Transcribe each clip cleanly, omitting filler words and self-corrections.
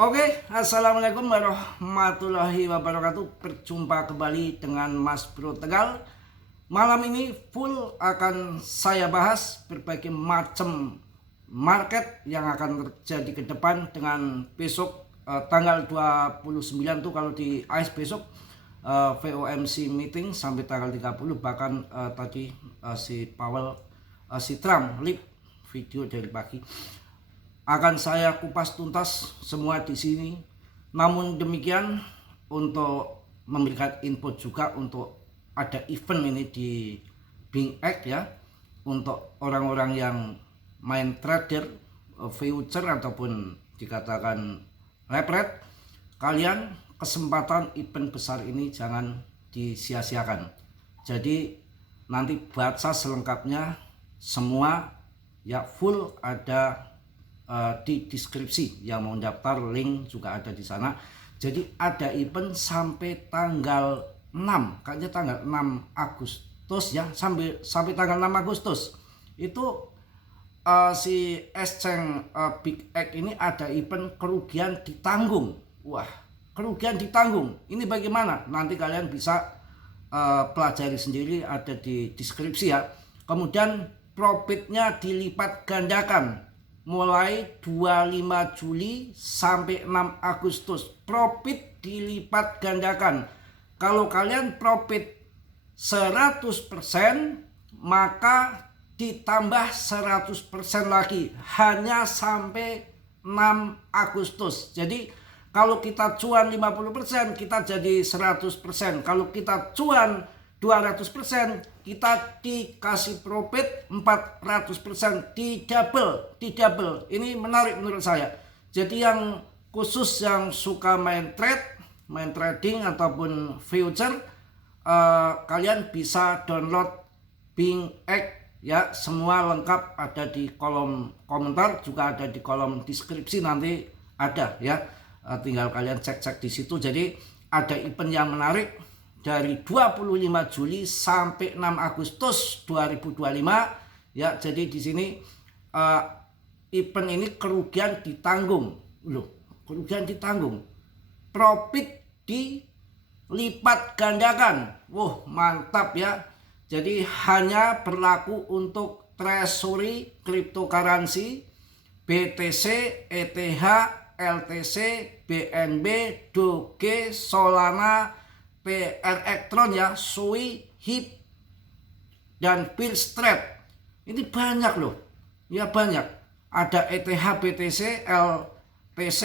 Oke, assalamualaikum warahmatullahi wabarakatuh. Berjumpa kembali dengan Mas Bro Tegal. Malam ini full akan saya bahas berbagai macam market yang akan terjadi ke depan dengan besok tanggal 29 tuh kalau di ICE besok FOMC meeting sampai tanggal 30, bahkan tadi si Powell si Trump live video dari pagi. Akan saya kupas tuntas semua di sini. Namun demikian, untuk memberikan input juga untuk ada event ini di BingX ya, untuk orang-orang yang main trader future ataupun dikatakan repret, kalian kesempatan event besar ini jangan disia-siakan. Jadi nanti baca selengkapnya semua ya, full ada di deskripsi. Yang mau daftar link juga ada di sana. Jadi ada event sampai tanggal 6, kayaknya tanggal 6 Agustus ya, sampai tanggal 6 Agustus itu si exchange BingX ini ada event kerugian ditanggung. Wah, kerugian ditanggung ini bagaimana? Nanti kalian bisa pelajari sendiri, ada di deskripsi ya. Kemudian profitnya dilipat gandakan mulai 25 Juli sampai 6 Agustus. Profit dilipat gandakan. Kalau kalian profit 100%, maka ditambah 100% lagi hanya sampai 6 Agustus. Jadi kalau kita cuan 50%, kita jadi 100%. Kalau kita cuan 200%, kita dikasih profit 400%, di double. Ini menarik menurut saya. Jadi yang khusus yang suka main trading ataupun future, kalian bisa download BingX ya, semua lengkap ada di kolom komentar, juga ada di kolom deskripsi, nanti ada ya. Tinggal kalian cek-cek di situ. Jadi ada event yang menarik dari 25 Juli sampai 6 Agustus 2025 ya. Jadi di sini event ini kerugian ditanggung. Loh, kerugian ditanggung. Profit dilipat gandakan. Wah, mantap ya. Jadi hanya berlaku untuk treasury, cryptocurrency, BTC, ETH, LTC, BNB, Doge, Solana, Electron ya, Sui, HIP, dan Billstrap. Ini banyak loh. Ya banyak. Ada ETH, BTC, LTC,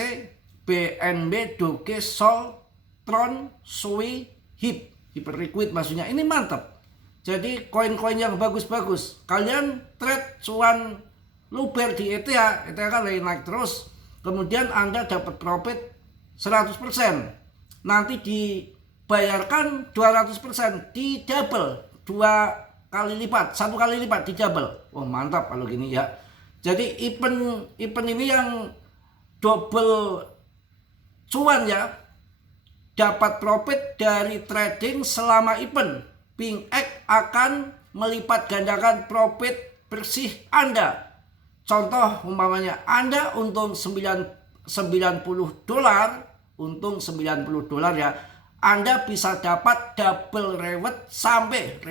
BNB, Doge, Sol, Tron, Sui, HIP. Hyperliquid maksudnya. Ini mantap. Jadi koin-koin yang bagus-bagus. Kalian trade cuan luber di ETH. ETH kan lagi naik terus. Kemudian Anda dapat profit 100%. Nanti dibayarkan 200%, di double, 1 kali lipat di double. Wah, mantap kalau gini ya. Jadi event ini yang double cuan ya, dapat profit dari trading selama event. BingX akan melipat gandakan profit bersih Anda. Contoh umpamanya Anda untung $90, untung $90 ya, Anda bisa dapat double reward sampai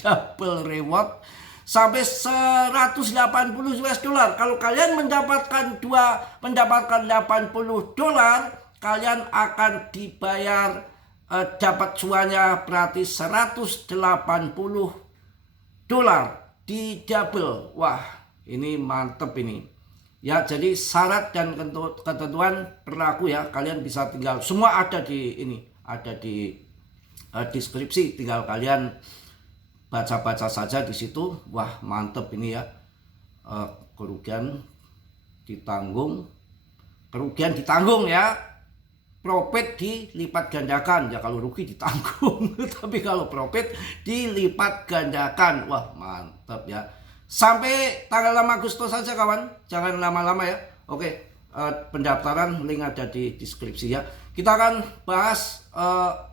double reward sampai $180. Kalau kalian mendapatkan $80, kalian akan dibayar dapat cuannya berarti $180 di double. Wah, ini mantep ini ya. Jadi syarat dan ketentuan berlaku ya. Kalian bisa tinggal, semua ada di ini, ada di deskripsi, tinggal kalian baca-baca saja di situ. Wah, mantep ini ya. Kerugian ditanggung ya. Profit dilipat gandakan ya. Kalau rugi ditanggung tapi kalau profit dilipat gandakan. Wah, mantap ya. Sampai tanggal 6 Agustus saja kawan, jangan lama-lama ya. Oke, pendaftaran link ada di deskripsi ya. Kita akan bahas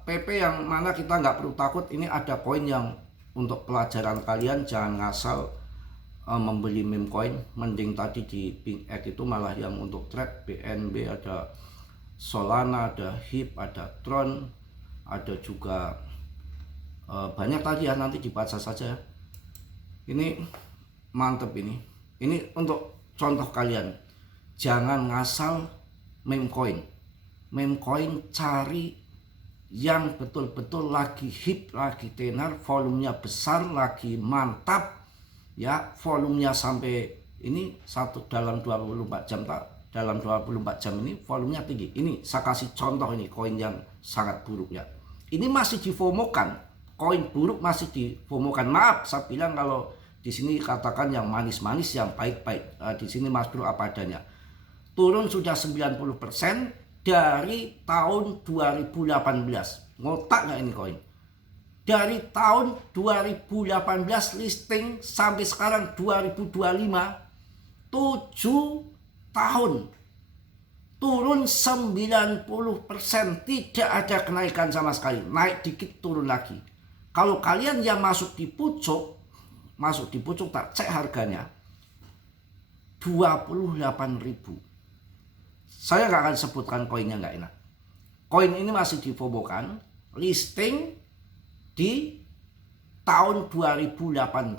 PP yang mana kita nggak perlu takut. Ini ada koin yang untuk pelajaran kalian, jangan ngasal membeli meme coin. Mending tadi di Pink Egg itu malah yang untuk trade BNB, ada Solana, ada HIP, ada Tron, ada juga banyak tadi ya, nanti dibaca saja. Ini mantep ini. Ini untuk contoh kalian. Jangan ngasal meme coin. Meme coin cari yang betul-betul lagi hip, lagi tenar, volumenya besar, lagi mantap ya, volumenya sampai ini dalam 24 jam dalam 24 jam ini volumenya tinggi. Ini saya kasih contoh, ini koin yang sangat buruk ya. Ini masih difomokan, koin buruk masih difomokan. Maaf, saya bilang kalau di sini katakan yang manis-manis, yang baik-baik. Di sini Mas Bro apa adanya. Turun sudah 90% dari tahun 2018. Ngotak nggak ini koin? Dari tahun 2018 listing sampai sekarang 2025, 7 tahun turun 90%, tidak ada kenaikan sama sekali. Naik dikit turun lagi. Kalau kalian yang masuk di pucuk tak cek harganya 28.000. Saya nggak akan sebutkan koinnya, nggak enak. Koin ini masih difomokan, listing di tahun 2018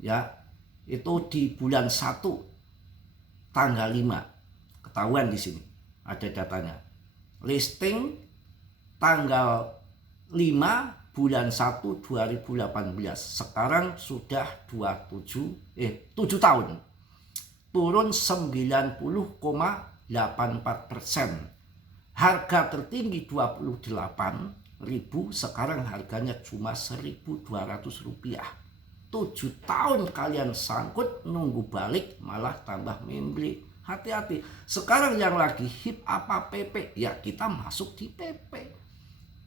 ya, itu di bulan 1 tanggal 5, ketahuan di sini ada datanya. Listing tanggal 5 bulan 1 2018. Sekarang sudah 7 tahun. Turun 90,84%. Harga tertinggi 28.000, sekarang harganya cuma 1.200 rupiah. 7 tahun kalian sangkut nunggu balik, malah tambah membeli. Hati-hati. Sekarang yang lagi hip apa PP, ya kita masuk di PP.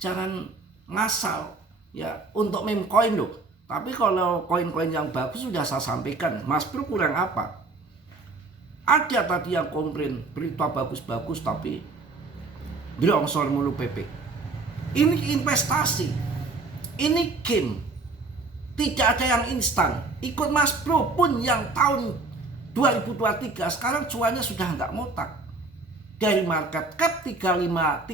Jangan ngasal ya untuk meme coin loh. Tapi kalau koin-koin yang bagus sudah saya sampaikan. Mas Bro kurang apa? Ada tadi yang komplain berita bagus-bagus tapi berongsor mulu PP. Ini investasi, ini game, tidak ada yang instan. Ikut Mas Bro pun yang tahun 2023 sekarang cuannya sudah nggak motak. Dari market cap 3,5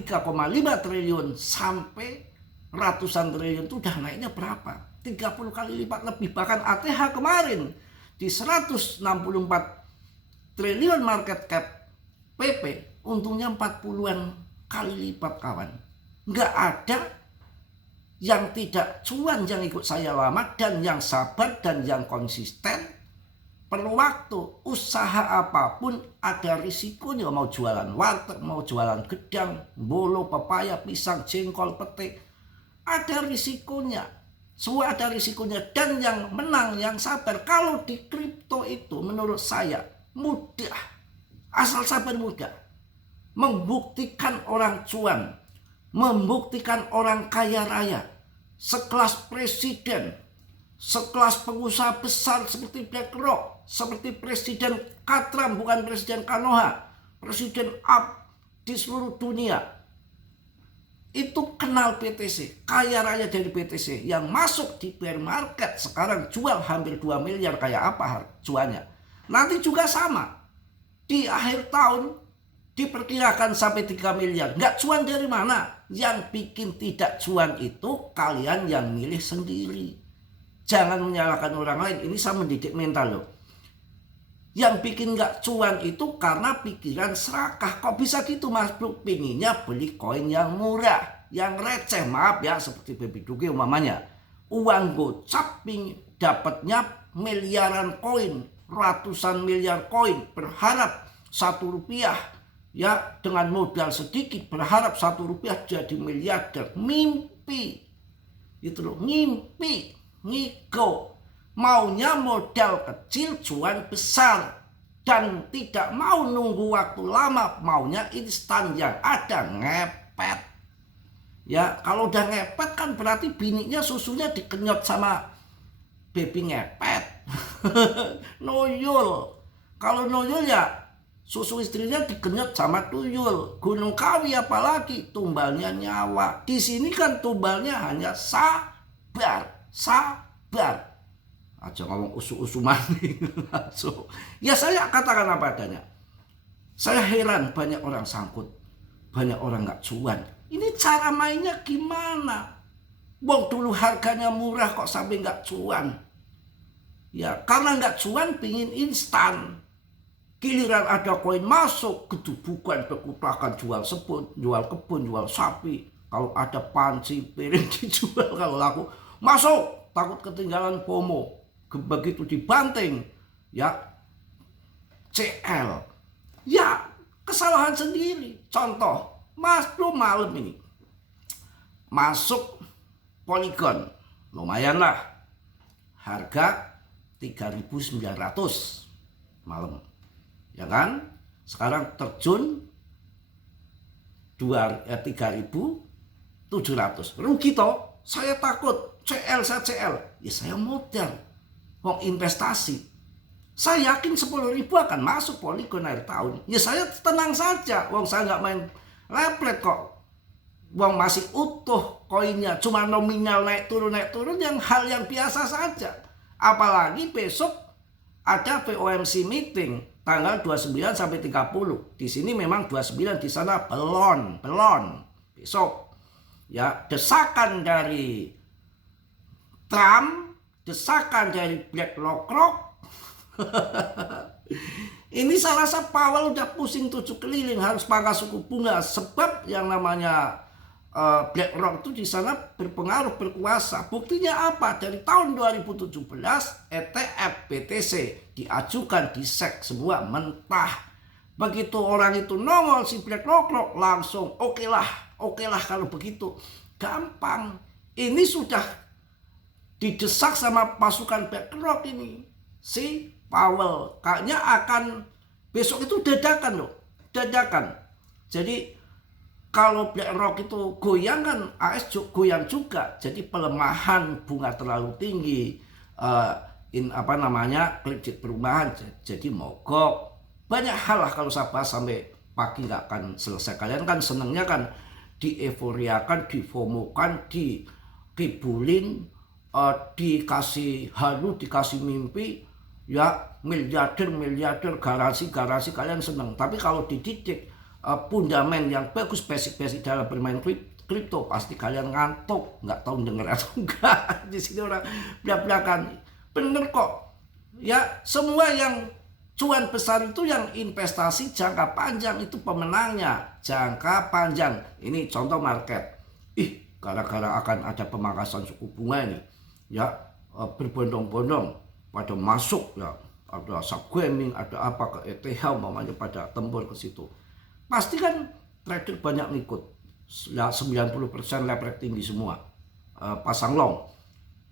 triliun sampai ratusan triliun, itu udah naiknya berapa? 30 kali lipat lebih. Bahkan ATH kemarin di 164 triliun market cap PP, untungnya 40-an kali lipat kawan. Nggak ada yang tidak cuan yang ikut saya lama, dan yang sabar dan yang konsisten. Perlu waktu. Usaha apapun ada risikonya. Mau jualan warteg, mau jualan gedang, bolo, pepaya, pisang, jengkol, pete, ada risikonya. Semua ada risikonya. Dan yang menang, yang sabar. Kalau di kripto itu menurut saya mudah, asal sabar mudah. Membuktikan orang cuan, membuktikan orang kaya raya, sekelas presiden, sekelas pengusaha besar seperti BlackRock, seperti Presiden Katram, bukan Presiden Kanoha, Presiden Up di seluruh dunia, itu kenal BTC, kaya raya dari BTC, yang masuk di bear market sekarang jual hampir 2 miliar, kayak apa cuannya. Nanti juga sama, di akhir tahun diperkirakan sampai 3 miliar. Nggak cuan dari mana? Yang bikin tidak cuan itu kalian yang milih sendiri. Jangan menyalahkan orang lain. Ini saya mendidik mental loh. Yang bikin nggak cuan itu karena pikiran serakah. Kok bisa gitu Mas Bro? Pinginnya beli koin yang murah, yang receh, maaf ya, seperti Baby Doge umpamanya. Uang gocap dapatnya miliaran koin, ratusan miliar koin, berharap 1 rupiah ya, dengan modal sedikit berharap 1 rupiah jadi miliarder. Mimpi itu loh, mimpi, ngigo. Maunya modal kecil cuan besar, dan tidak mau nunggu waktu lama, maunya instan, yang ada ngepet ya. Kalau udah ngepet kan berarti bininya susunya dikenyot sama baby ngepet. Noyul. Kalau noyul ya susu istrinya dikenyot sama tuyul. Gunung Kawi apalagi tumbalnya nyawa. Di sini kan tumbalnya hanya sabar, sabar. Aja ngomong usu-usu maning. So, ya saya katakan apa adanya. Saya heran banyak orang sangkut, banyak orang nggak cuan. Ini cara mainnya gimana? Wong dulu harganya murah kok sampai nggak cuan. Ya karena nggak cuan pingin instan. Giliran ada koin masuk, gedubukan, bekutakan, jual sebut, jual kebun, jual sapi. Kalau ada panci, piring dijual kalau laku. Masuk, takut ketinggalan FOMO. Begitu dibanting, ya CL. Ya kesalahan sendiri. Contoh, Mas Bro malam ini masuk Polygon. Lumayan lah. Harga 3.900 malam. Ya kan? Sekarang terjun 3.700. Rugi toh? Saya takut. CL. Ya saya modal. Wong investasi. Saya yakin 10.000 akan masuk Polygon akhir tahun. Ya saya tenang saja. Wong saya nggak main leplet kok. Wong masih utuh koinnya. Cuma nominal naik turun yang hal yang biasa saja. Apalagi besok ada FOMC meeting tanggal 29 sampai 30. Di sini memang 29, di sana belum. Besok ya desakan dari Trump, desakan dari BlackRock. Ini saya rasa Powell udah pusing 7 keliling harus pangkas suku bunga sebab yang namanya BlackRock itu di sana berpengaruh, berkuasa. Buktinya apa? Dari tahun 2017 ETF BTC diajukan di SEC semua mentah. Begitu orang itu nongol si BlackRock langsung oke lah kalau begitu. Gampang. Ini sudah didesak sama pasukan BlackRock ini. Si Powell kayaknya akan besok itu dadakan. Jadi kalau BlackRock itu goyang kan AS goyang juga. Jadi pelemahan bunga terlalu tinggi, kredit perumahan jadi mogok. Banyak hal lah kalau saya bahas sampai pagi nggak akan selesai. Kalian kan senengnya kan dieforiakan, difomokan, dikibulin, dikasih halu, dikasih mimpi, ya miliarder, garasi kalian seneng. Tapi kalau dididik fundament yang bagus, basic dalam bermain kripto, pasti kalian ngantuk, nggak tahu denger atau enggak. Di sini orang belak-belakan, bener kok. Ya semua yang cuan besar itu yang investasi jangka panjang itu pemenangnya jangka panjang. Ini contoh market. Gara-gara akan ada pemangkasan suku bunga ini, ya berbondong-bondong pada masuk, ya ada subgaming, ada apa ke ETH umpamanya pada tembur ke situ. Pasti kan trader banyak ngikut. Ya 90% leverage tinggi semua. Pasang long.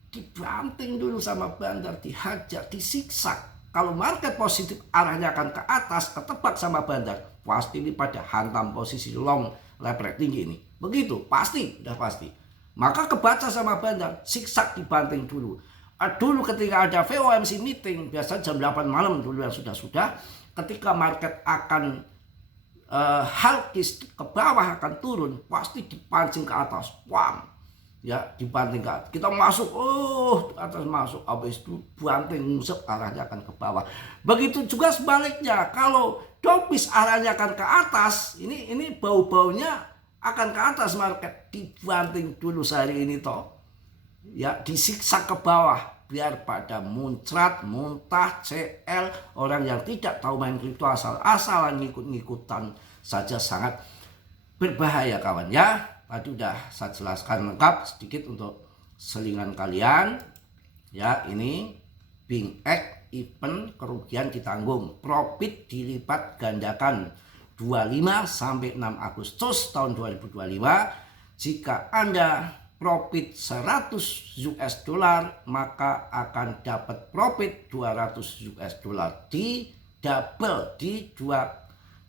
Dibanting dulu sama bandar, dihajar, disiksa. Kalau market positif arahnya akan ke atas, ketebak sama bandar, pasti ini pada hantam posisi long leverage tinggi ini. Begitu, udah pasti. Maka kebaca sama bandar, siksa dibanting dulu. Dulu ketika ada FOMC meeting, biasa jam 8 malam dulu yang sudah-sudah, ketika market akan halkis ke bawah akan turun, pasti dipancing ke atas. Wam. Ya, dibanting ke atas. Kita masuk, atas masuk, habis itu banting ngusep arahnya akan ke bawah. Begitu juga sebaliknya, kalau dopis arahnya akan ke atas, ini bau-baunya akan ke atas market, dibanting dulu sehari ini toh. Ya, disiksa ke bawah biar pada muncrat, muntah, CL. Orang yang tidak tahu main kripto asal-asalan ngikut-ngikutan saja sangat berbahaya kawan ya. Tadi udah saya jelaskan lengkap sedikit untuk selingan kalian. Ya, ini BingX event kerugian ditanggung, profit dilipat gandakan 25 sampai 6 Agustus tahun 2025. Jika Anda profit 100 US dollar, maka akan dapat profit 200 US dollar. Di double,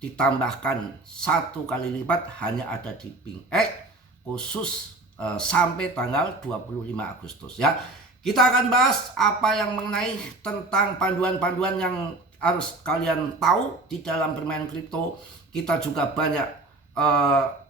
ditambahkan 1 kali lipat hanya ada di BingX khusus sampai tanggal 25 Agustus ya. Kita akan bahas apa yang mengenai tentang panduan-panduan yang harus kalian tahu di dalam bermain kripto. Kita juga banyak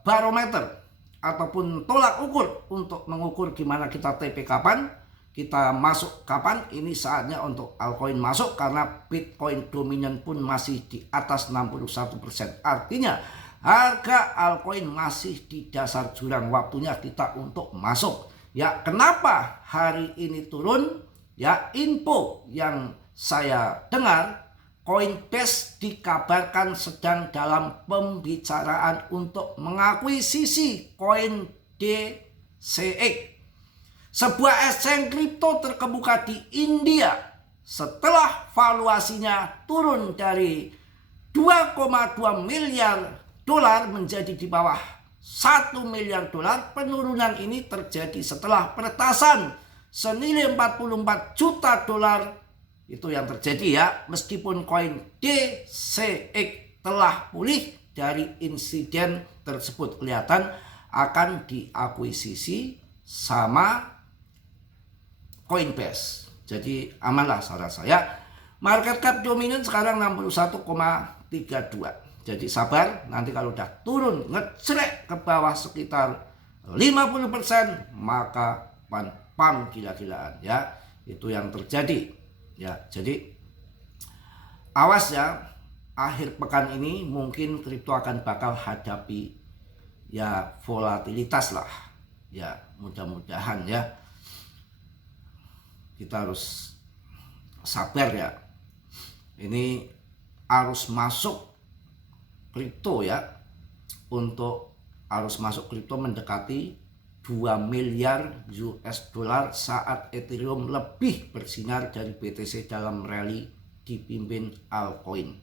barometer ataupun tolak ukur untuk mengukur gimana kita TP kapan. kita masuk kapan? Ini saatnya untuk altcoin masuk karena Bitcoin dominan pun masih di atas 61%. Artinya harga altcoin masih di dasar jurang, waktunya kita untuk masuk. Ya, kenapa hari ini turun? Ya, info yang saya dengar, Coinbase dikabarkan sedang dalam pembicaraan untuk mengakuisisi koin DCX, sebuah exchange kripto terkemuka di India, setelah valuasinya turun dari 2,2 miliar dolar menjadi di bawah 1 miliar dolar. Penurunan ini terjadi setelah peretasan senilai 44 juta dolar. Itu yang terjadi ya, meskipun koin DCX telah pulih dari insiden tersebut, kelihatan akan diakuisisi sama Coinbase. Jadi amanlah saudara saya. Market cap dominan sekarang 61,32. Jadi sabar, nanti kalau udah turun ngecrek ke bawah sekitar 50%, maka pam gila-gilaan ya. Itu yang terjadi. Ya, jadi awas ya, akhir pekan ini mungkin kripto akan bakal hadapi ya volatilitas lah. Ya, mudah-mudahan ya. Kita harus sabar ya. Ini arus masuk kripto ya. Untuk arus masuk kripto mendekati 2 miliar US dollar saat Ethereum lebih bersinar dari BTC dalam rally dipimpin altcoin.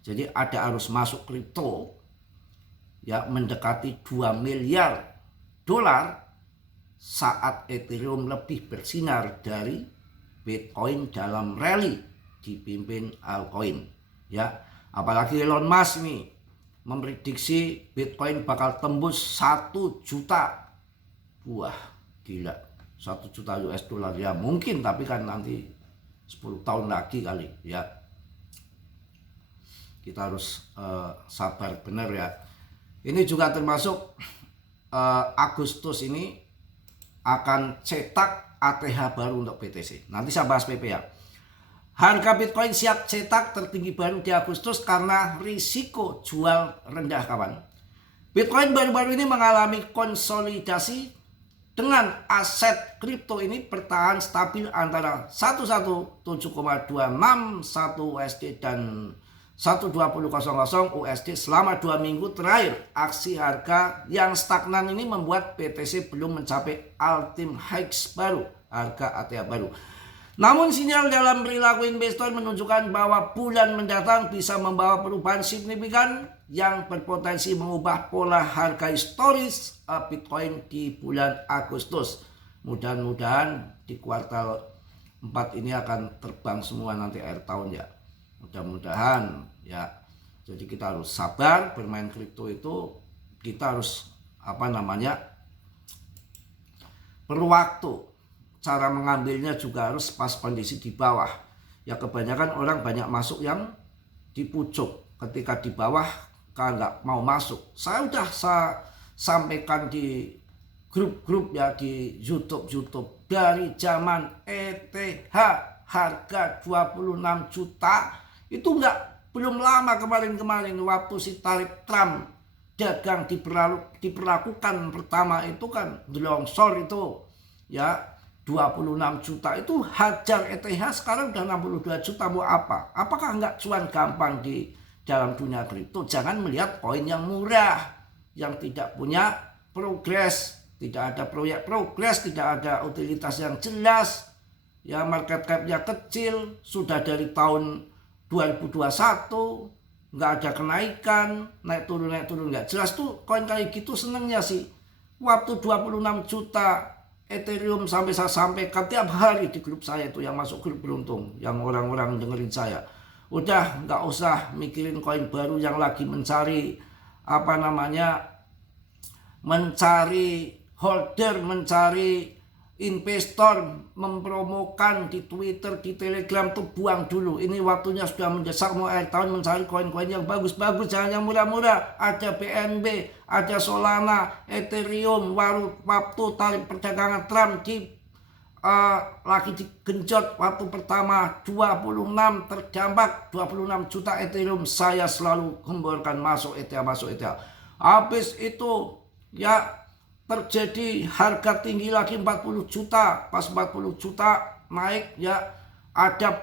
Jadi ada arus masuk kripto ya mendekati 2 miliar dolar saat Ethereum lebih bersinar dari Bitcoin dalam rally dipimpin altcoin ya. Apalagi Elon Musk nih memprediksi Bitcoin bakal tembus 1 juta. Wah gila, 1 juta US dollar ya mungkin, tapi kan nanti 10 tahun lagi kali ya. Kita harus sabar benar ya. Ini juga termasuk Agustus ini akan cetak ATH baru untuk BTC. Nanti saya bahas PP ya. Harga Bitcoin siap cetak tertinggi baru di Agustus karena risiko jual rendah kawan. Bitcoin baru-baru ini mengalami konsolidasi dengan aset kripto ini bertahan stabil antara 117,261 USD dan 120.00 USD selama 2 minggu terakhir. Aksi harga yang stagnan ini membuat BTC belum mencapai all-time highs baru, harga ATH baru. Namun sinyal dalam perilaku investor menunjukkan bahwa bulan mendatang bisa membawa perubahan signifikan yang berpotensi mengubah pola harga historis Bitcoin di bulan Agustus. Mudah-mudahan di kuartal 4 ini akan terbang semua nanti akhir tahun ya. Mudah-mudahan ya. Jadi kita harus sabar bermain kripto itu, kita harus perlu waktu. Cara mengambilnya juga harus pas kondisi di bawah. Ya kebanyakan orang banyak masuk yang di pucuk. Ketika di bawah kan nggak mau masuk. Saya udah sampaikan di grup-grup ya, di YouTube dari zaman ETH harga 26 juta itu belum lama kemarin waktu si tarif Trump dagang diperlakukan pertama itu kan longsor itu ya 26 juta itu hajar ETH, sekarang udah 62 juta. Mau apa? Apakah nggak cuan gampang di dalam dunia kripto? Jangan melihat koin yang murah, yang tidak punya progres, tidak ada proyek progres, tidak ada utilitas yang jelas, ya market cap-nya kecil, sudah dari tahun 2021 nggak ada kenaikan, naik turun nggak jelas. Tuh koin kayak gitu senengnya sih. Waktu 26 juta Ethereum sampai saya sampaikan tiap hari di grup saya itu, yang masuk grup beruntung, yang orang-orang dengerin saya, udah nggak usah mikirin koin baru yang lagi mencari mencari holder, mencari investor, mempromokan di Twitter, di Telegram tuh buang dulu. Ini waktunya sudah mendesak, mau akhir tahun mencari koin-koin yang bagus-bagus, jangan yang murah-murah. Ada BNB, ada Solana, Ethereum, waktu tarif perdagangan Trump lagi digenjot waktu pertama 26 terdampak 26 juta Ethereum, saya selalu gemborkan masuk ETH. Habis itu ya terjadi harga tinggi lagi 40 juta, pas 40 juta naik ya ada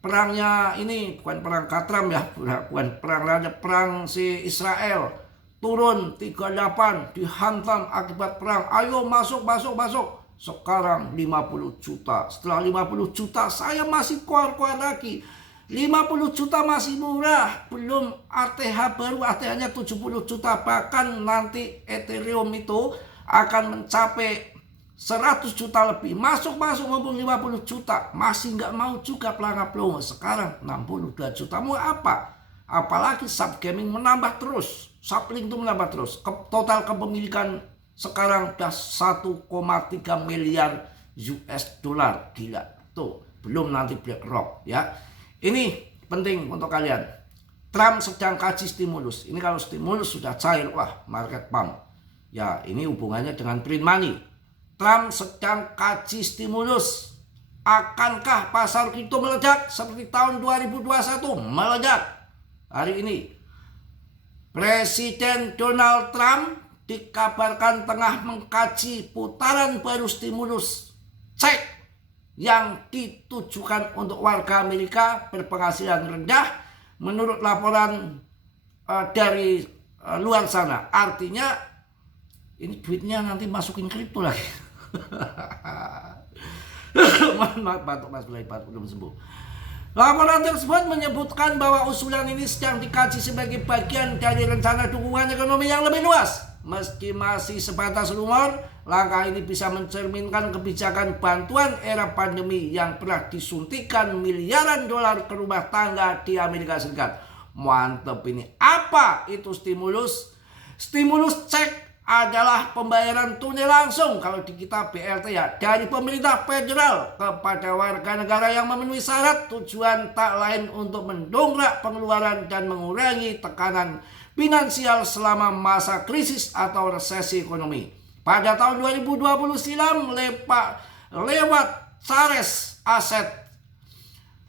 perangnya ini bukan perang Katram ya, bukan perang si Israel, turun 38 dihantam akibat perang. Ayo masuk. Sekarang 50 juta. Setelah 50 juta saya masih keluar lagi. 50 juta masih murah, belum ATH baru, ATH-nya 70 juta. Bahkan nanti Ethereum itu akan mencapai 100 juta lebih. Masuk ngomong 50 juta. Masih nggak mau juga pelangap loh. Sekarang 62 juta. Mau apa? Apalagi subgaming menambah terus. Sublink itu menambah terus. Total kepemilikan sekarang udah 1,3 miliar US dollar. Gila. Tuh, belum nanti BlackRock ya. Ini penting untuk kalian. Trump sedang kaji stimulus. Ini kalau stimulus sudah cair, wah market pump. Ya ini hubungannya dengan print money. Trump sedang kaji stimulus. Akankah pasar kripto meledak seperti tahun 2021? Meledak. Hari ini Presiden Donald Trump dikabarkan tengah mengkaji putaran baru stimulus cek yang ditujukan untuk warga Amerika berpenghasilan rendah menurut laporan dari luar sana. Artinya ini duitnya nanti masukin kripto lagi. Maaf batuk mas, belum sembuh. Laporan tersebut menyebutkan bahwa usulan ini sedang dikaji sebagai bagian dari rencana dukungan ekonomi yang lebih luas. Meski masih sebatas rumor, langkah ini bisa mencerminkan kebijakan bantuan era pandemi yang pernah disuntikan miliaran dolar ke rumah tangga di Amerika Serikat. Mantep ini. Apa itu stimulus? Stimulus cek adalah pembayaran tunai langsung, kalau di kita BLT ya, dari pemerintah federal kepada warga negara yang memenuhi syarat. Tujuan tak lain untuk mendongkrak pengeluaran dan mengurangi tekanan finansial selama masa krisis atau resesi ekonomi. Pada tahun 2020 silam lewat Cares Aset,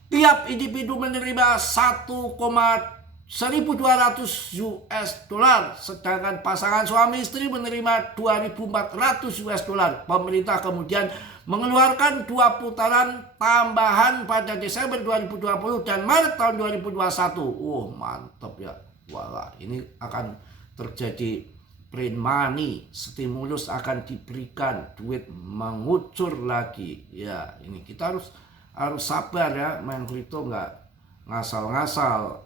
tiap individu menerima 1,1200 US dollar, sedangkan pasangan suami istri menerima 2.400 US dollar. Pemerintah kemudian mengeluarkan 2 putaran tambahan pada Desember 2020 dan Maret tahun 2021. Mantap ya. Wala, ini akan terjadi print money, stimulus akan diberikan, duit mengucur lagi. Ya, ini kita harus sabar ya, main kripto nggak ngasal-ngasal.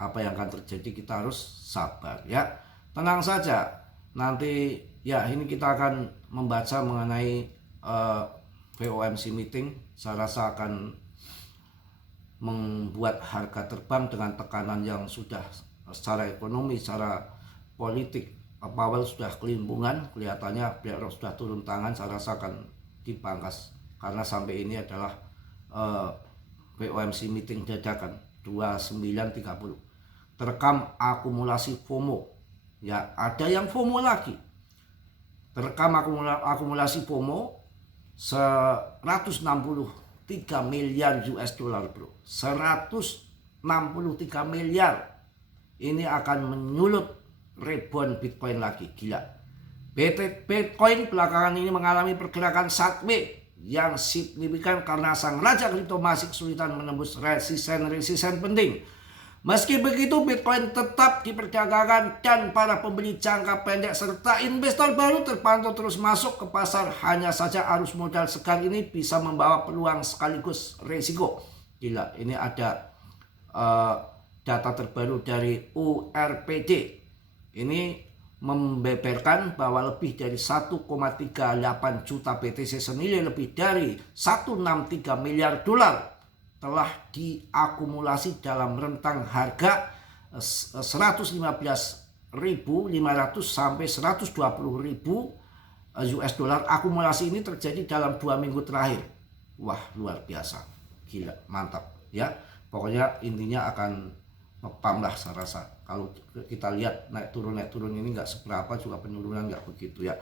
Apa yang akan terjadi kita harus sabar ya. Tenang saja. Nanti ya ini kita akan membaca mengenai FOMC meeting. Saya rasa akan membuat harga terbang dengan tekanan yang sudah secara ekonomi, secara politik. Powell sudah kelimpungan, kelihatannya BlackRock sudah turun tangan. Saya rasa akan dipangkas karena sampai ini adalah FOMC meeting dadakan 29.30. Terekam akumulasi FOMO. Ya, ada yang FOMO lagi. Terekam akumulasi FOMO 163 miliar US dollar, bro. 163 miliar. Ini akan menyulut rebound Bitcoin lagi. Gila. Bitcoin belakangan ini mengalami pergerakan sideways yang signifikan karena sang raja kripto masih kesulitan menembus resisten penting. Meski begitu, Bitcoin tetap diperdagangkan dan para pembeli jangka pendek serta investor baru terpantau terus masuk ke pasar. Hanya saja arus modal segar ini bisa membawa peluang sekaligus risiko. Gila, ini ada data terbaru dari URPD. Ini membeberkan bahwa lebih dari 1,38 juta BTC senilai lebih dari 163 miliar dolar telah diakumulasi dalam rentang harga 115.500 sampai 120.000 US dollar. Akumulasi ini terjadi dalam 2 minggu terakhir. Wah, luar biasa. Gila, mantap ya. Pokoknya intinya akan ngepam lah saya rasa. Kalau kita lihat naik turun ini nggak seberapa, juga penurunan nggak begitu ya.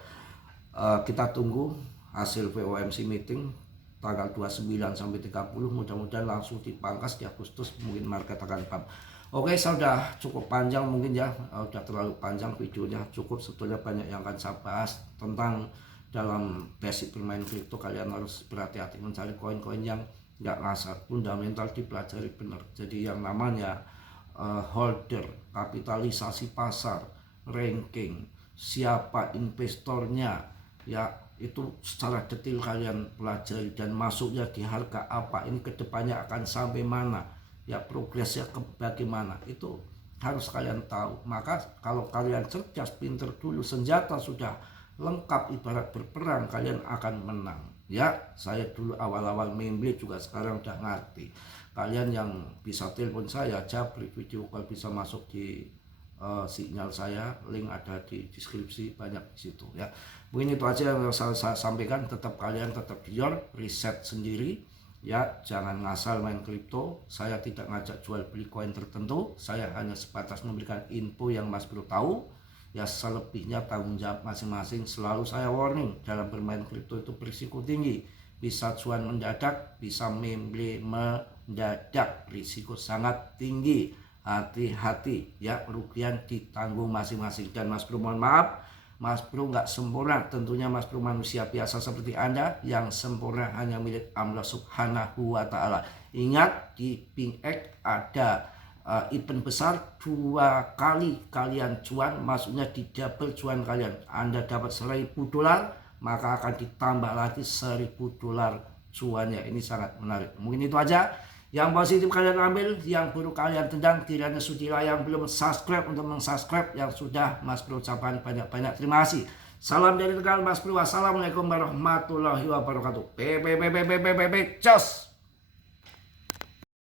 Kita tunggu hasil VOMC meeting tanggal 29 sampai 30, mudah-mudahan langsung dipangkas di Agustus, mungkin market akan pump. Oke, saya udah cukup panjang mungkin ya, udah terlalu panjang videonya, cukup sebetulnya banyak yang akan saya bahas tentang dalam basic bermain kripto. Kalian harus berhati-hati mencari koin-koin yang nggak ngasar, fundamental dipelajari benar. Jadi yang namanya holder, kapitalisasi pasar, ranking, siapa investornya, ya itu secara detail kalian pelajari, dan masuknya di harga apa, ini kedepannya akan sampai mana, ya progresnya bagaimana, itu harus kalian tahu. Maka kalau kalian cerdas, pinter dulu, senjata sudah lengkap, ibarat berperang, kalian akan menang. Ya, saya dulu awal-awal memble juga sekarang udah ngerti. Kalian yang bisa telepon saya, japri video call, bisa masuk di sinyal saya, link ada di deskripsi, banyak di situ ya. Mungkin itu aja yang saya sampaikan. Tetap kalian tetap dior, riset sendiri ya, jangan ngasal main kripto. Saya tidak ngajak jual beli koin tertentu, saya hanya sebatas memberikan info yang Mas Bro tahu ya. Selebihnya tanggung jawab masing-masing. Selalu saya warning, dalam bermain kripto itu berisiko tinggi, bisa cuan mendadak, bisa memble mendadak, risiko sangat tinggi. Hati-hati ya, kerugian ditanggung masing-masing. Dan Mas Bro mohon maaf, Mas Bro nggak sempurna, tentunya Mas Bro manusia biasa seperti Anda. Yang sempurna hanya milik Allah Subhanahu wa Ta'ala. Ingat, di PingX ada event besar, 2 kali kalian cuan, maksudnya di double cuan kalian. Anda dapat $1.000, maka akan ditambah lagi $1.000 cuannya. Ini sangat menarik. Mungkin itu aja. Yang positif kalian ambil, yang buruk kalian tendang. Tidak ada sudilah. Yang belum subscribe untuk mensubscribe, yang sudah Mas Bro ucapkan banyak-banyak terima kasih. Salam dari Tegal Mas Bro. Wassalamualaikum warahmatullahi wabarakatuh. Cus.